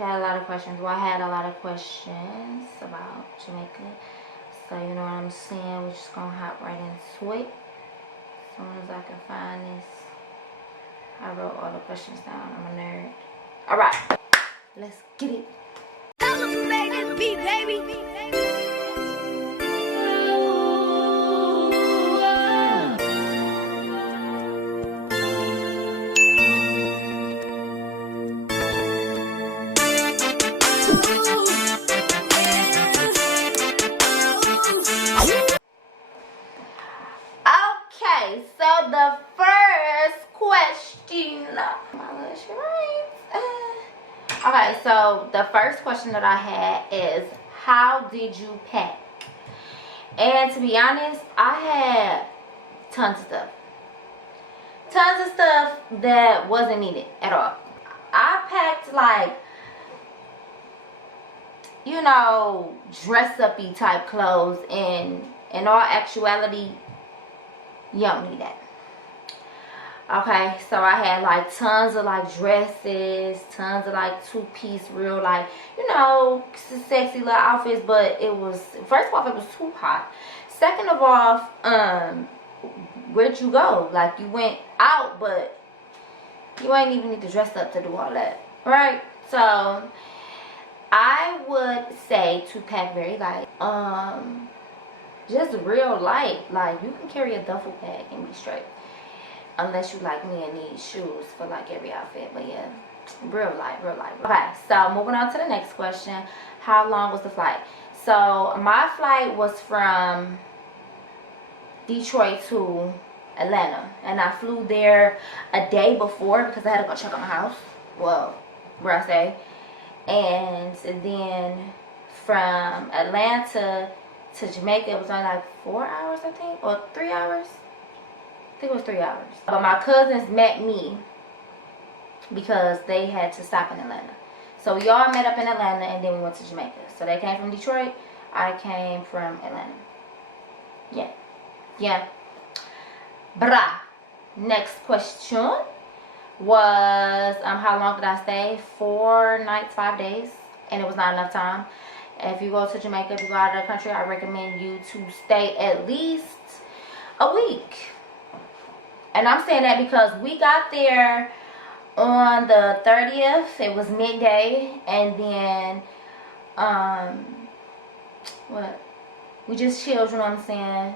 got a lot of questions. Well, I had a lot of questions about Jamaica. So, you know what I'm saying? We're just gonna hop right into it. As soon as I can find this. I wrote all the questions down. I'm a nerd. Alright. Let's get it. Okay, so the first question. Okay, so the first question that I had is, how did you pack? And to be honest, I had tons of stuff. Tons of stuff that wasn't needed at all. I packed like, you know, dress-up-y type clothes, and in all actuality, you don't need that. Okay, so I had like tons of like dresses, tons of like two-piece, real like, you know, sexy little outfits, but it was, first of all, it was too hot. Second of all, where'd you go? Like, you went out, but you ain't even need to dress up to do all that, right? So I would say to pack very light. Just real light. Like, you can carry a duffel bag and be straight. Unless you like me and need shoes for like every outfit. But yeah, real light, real light. Okay, so moving on to the next question. How long was the flight? So my flight was from Detroit to Atlanta. And I flew there a day before because I had to go check on my house. Well, where I stay. And then from Atlanta to Jamaica, it was only like 4 hours, I think, or 3 hours. I think it was 3 hours. But my cousins met me because they had to stop in Atlanta. So we all met up in Atlanta, and then we went to Jamaica. So they came from Detroit. I came from Atlanta. Yeah. Brah. Next question was, how long did I stay? 4 nights, 5 days. And it was not enough time. If you go to Jamaica, if you go out of the country, I recommend you to stay at least a week. And I'm saying that because we got there on the 30th. It was midday. And then, we just chilled, you know what I'm saying?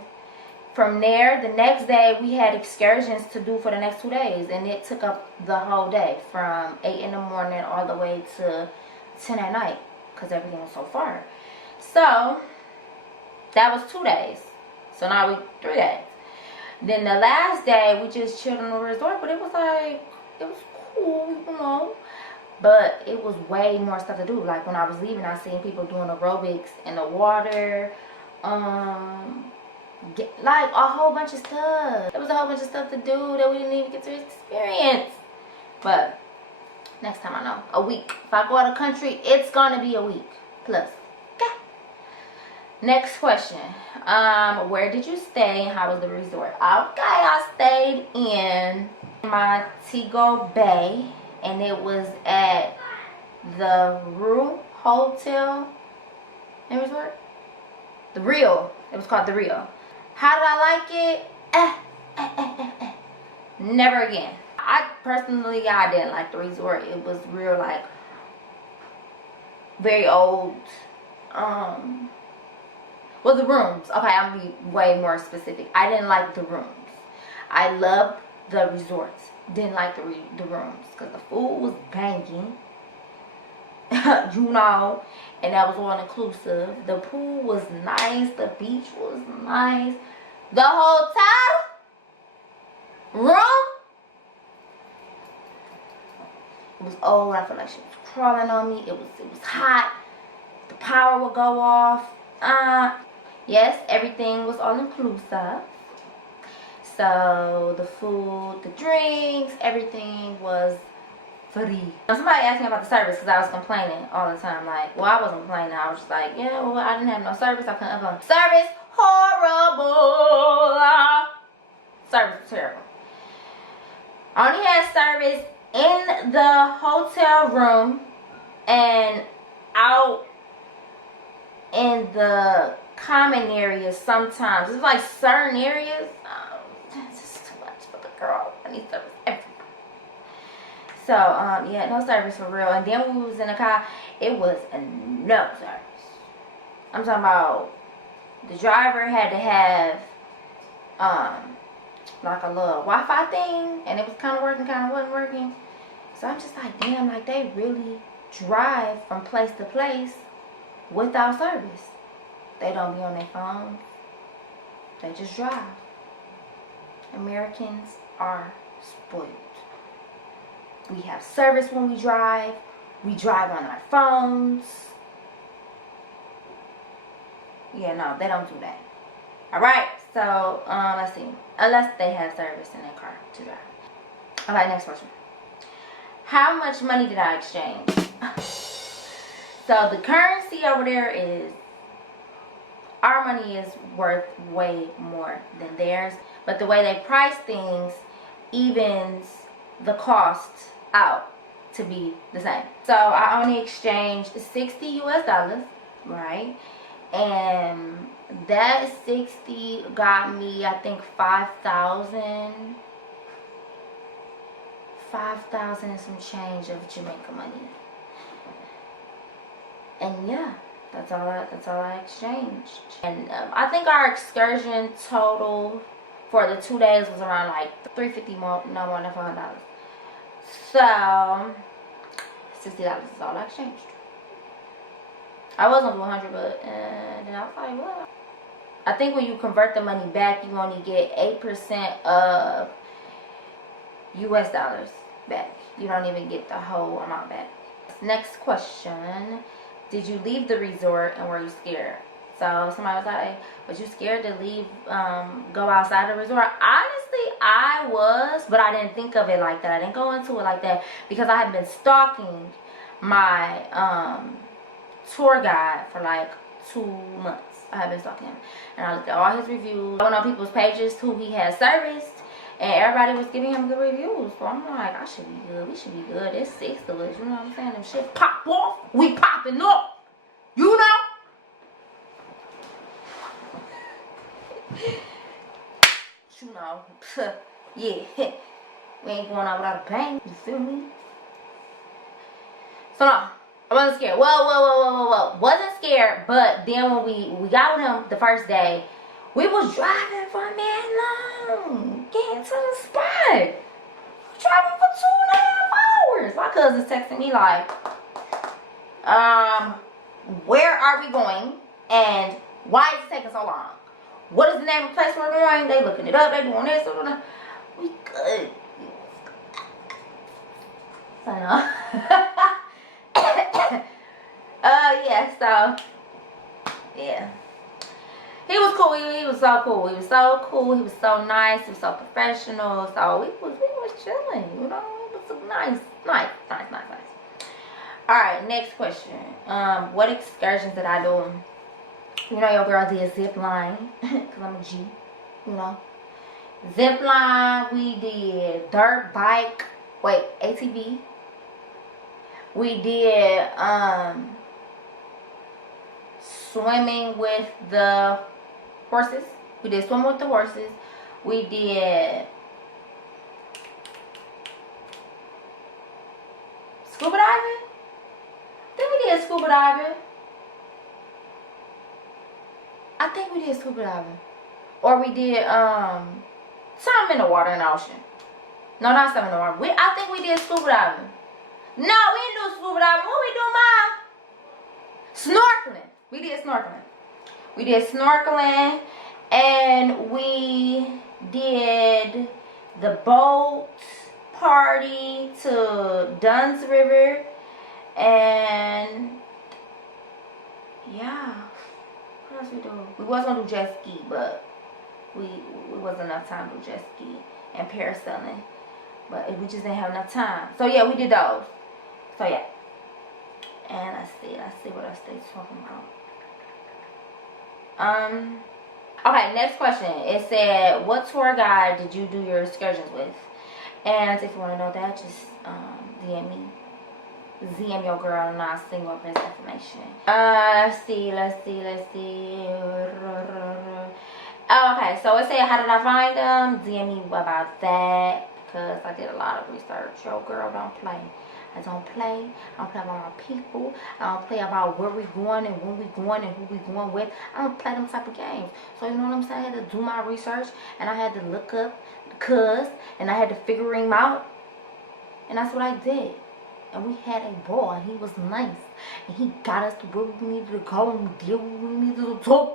From there, the next day, we had excursions to do for the next 2 days. And it took up the whole day from 8 in the morning all the way to 10 at night. Because everything was so far. So, that was 2 days. So now we 3 days. Then the last day, we just chilled on the resort. But it was like, it was cool, you know. But it was way more stuff to do. Like when I was leaving, I seen people doing aerobics in the water. Like a whole bunch of stuff. There was a whole bunch of stuff to do that we didn't even get to experience. But next time, I know. A week. If I go out of the country, it's gonna be a week plus. Okay. Next question. Where did you stay and how was the resort? Okay, I stayed in Montego Bay, and it was at the Rue Hotel and Resort. The Rio. It was called the Rio. How did I like it? Never again. I didn't like the resort. It was real, like, very old. Well, the rooms. Okay, I'm gonna be way more specific. I didn't like the rooms. I loved the resorts. Didn't like the rooms because the food was banging. You know, and that was all inclusive. The pool was nice. The beach was nice. The hotel room, it was old. I felt like she was crawling on me. It was hot. The power would go off. Yes, everything was all inclusive. So the food, the drinks, everything was free. Now, somebody asked me about the service because I was complaining all the time. Like, well, I wasn't complaining. I was just like, yeah, well, I didn't have no service. I couldn't upload. Service horrible. Service was terrible. I only had service in the hotel room And out in the common areas, sometimes it's like certain areas. Oh, that's just too much for the girl. I need service everywhere. So yeah, no service for real. And then when we was in the car, it was no service. I'm talking about the driver had to have like a little Wi-Fi thing, and it was kind of working, kind of wasn't working. So I'm just like, damn, like they really drive from place to place without service. They don't be on their phones. They just drive. Americans are spoiled. We have service when we drive. We drive on our phones. Yeah, no, they don't do that. Alright, so let's see. Unless they have service in their car to drive. Alright, next question. How much money did I exchange? So the currency over there is, our money is worth way more than theirs. But the way they price things evens the cost out to be the same. So I only exchanged 60 US dollars, right? And that 60 got me, I think, 5,000 and some change of Jamaica money. And yeah, that's all I exchanged. And I think our excursion total for the 2 days was around like $350 more, no more than $400. So $60 is all I exchanged. I was gonna do 100, but then I was like, well, I think when you convert the money back, you only get 8% of US dollars back. You don't even get the whole amount back. Next question. Did you leave the resort and were you scared? So somebody was like, was you scared to leave, go outside the resort? Honestly, I was, but I didn't think of it like that. I didn't go into it like that because I had been stalking my tour guide for like 2 months. I have been stalking him, and I looked at all his reviews. I went on people's pages who he had serviced, and everybody was giving him good reviews. So I'm like, I should be good. We should be good. There's 6 of us. You know what I'm saying? Them shit pop off. We popping up. You know? You know. Yeah. We ain't going out without a bang. You feel me? So no. I wasn't scared. Whoa. Wasn't scared, but then when we got with him the first day, we was driving for a man long, getting to the spot. Driving for 2.5 hours. My cousin's texting me like, where are we going? And why is it taking so long? What is the name of the place we're going? They looking it up. They doing this. We good. So no. Yeah, so yeah. He was cool. He was so cool. He was so cool. He was so nice. He was so professional. So we was chilling, you know. It was nice. Alright, next question. What excursions did I do? You know, your girl did zip line. Because I'm a G. You know. Zip line, we did dirt bike. Wait, ATV. We did swimming with the horses. We did swim with the horses. We did scuba diving. I think we did scuba diving. I think we did scuba diving. Or we did something in the water in the ocean. No, not something in the water. I think we did scuba diving. No, we didn't do scuba diving. What we do, Mom? Snorkeling. We did snorkeling. We did snorkeling, and we did the boat party to Dunn's River, and yeah. What else we do? We was gonna do jet ski, but we wasn't enough time to do jet ski and parasailing, but we just didn't have enough time. So yeah, we did those. So yeah. And let's see what else they talking about. Okay, next question. It said, what tour guide did you do your excursions with? And if you want to know that, just DM me. DM your girl and I'll send you over his information. Let's see. Okay, so it said, how did I find them? DM me about that, because I did a lot of research. Your girl don't play. I don't play. I don't play about my people. I don't play about where we going and when we going and who we going with. I don't play them type of games. So you know what I'm saying? I had to do my research and I had to look up the cuz and I had to figure him out. And that's what I did. And we had a ball and he was nice. And he got us to where we needed to go and we did what we needed to do.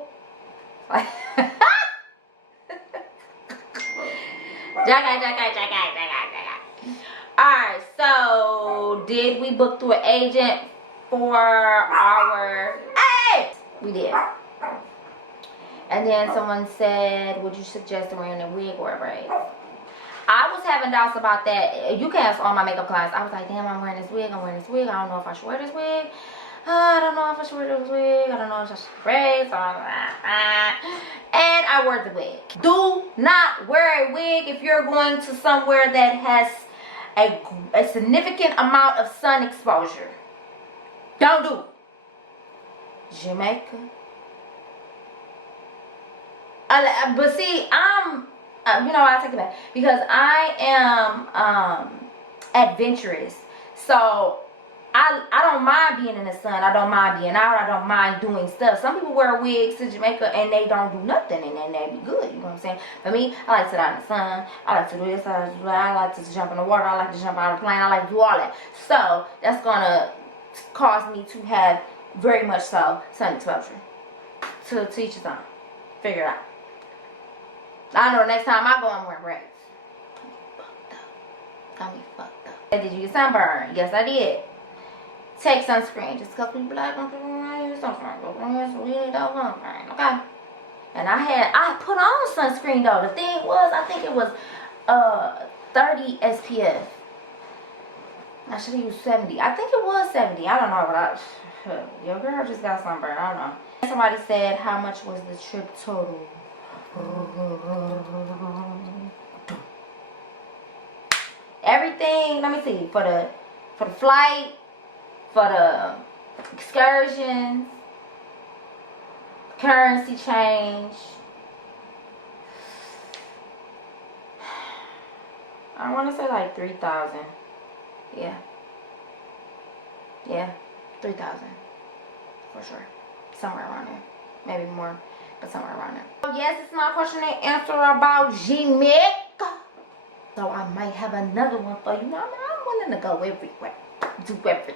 Alright, so did we book through an agent for our... Hey! We did. And then someone said, would you suggest wearing a wig or a braid? I was having doubts about that. You can ask all my makeup clients. I was like, damn, I'm wearing this wig. I don't know if I should wear this wig. I don't know if I should wear this wig. I don't know if I should braids. And I wore the wig. Do not wear a wig if you're going to somewhere that has a significant amount of sun exposure. Don't do it. Jamaica. But see, you know, I take it back because I am adventurous. So I don't mind being in the sun. I don't mind being out. I don't mind doing stuff. Some people wear wigs to Jamaica and they don't do nothing and then they be good. You know what I'm saying? For me, I like to sit out in the sun. I like to do this. I like to do that. I like to jump in the water. I like to jump out of the plane. I like to do all that. So that's gonna cause me to have very much so sun exposure. To each his own. Figure it out. I know the next time I go, I'm wearing braids. Got me fucked up. Did you get sunburn? Yes, I did. Take sunscreen. Just because people like, don't use sunscreen. Don't really don't sunscreen, okay? And I put on sunscreen though. The thing was, I think it was 30 SPF. I should have used 70. I think it was 70. I don't know, but your girl just got sunburn. I don't know. Somebody said, how much was the trip total? Everything, let me see, for the flight, for the excursions, currency change, I want to say like 3,000. Yeah, 3,000 for sure, somewhere around there, maybe more, but somewhere around there. So yes, it's my question and answer about Jamaica. So I might have another one for you. I'm willing to go everywhere, do everything.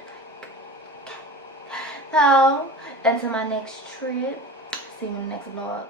So until my next trip, see you in the next vlog.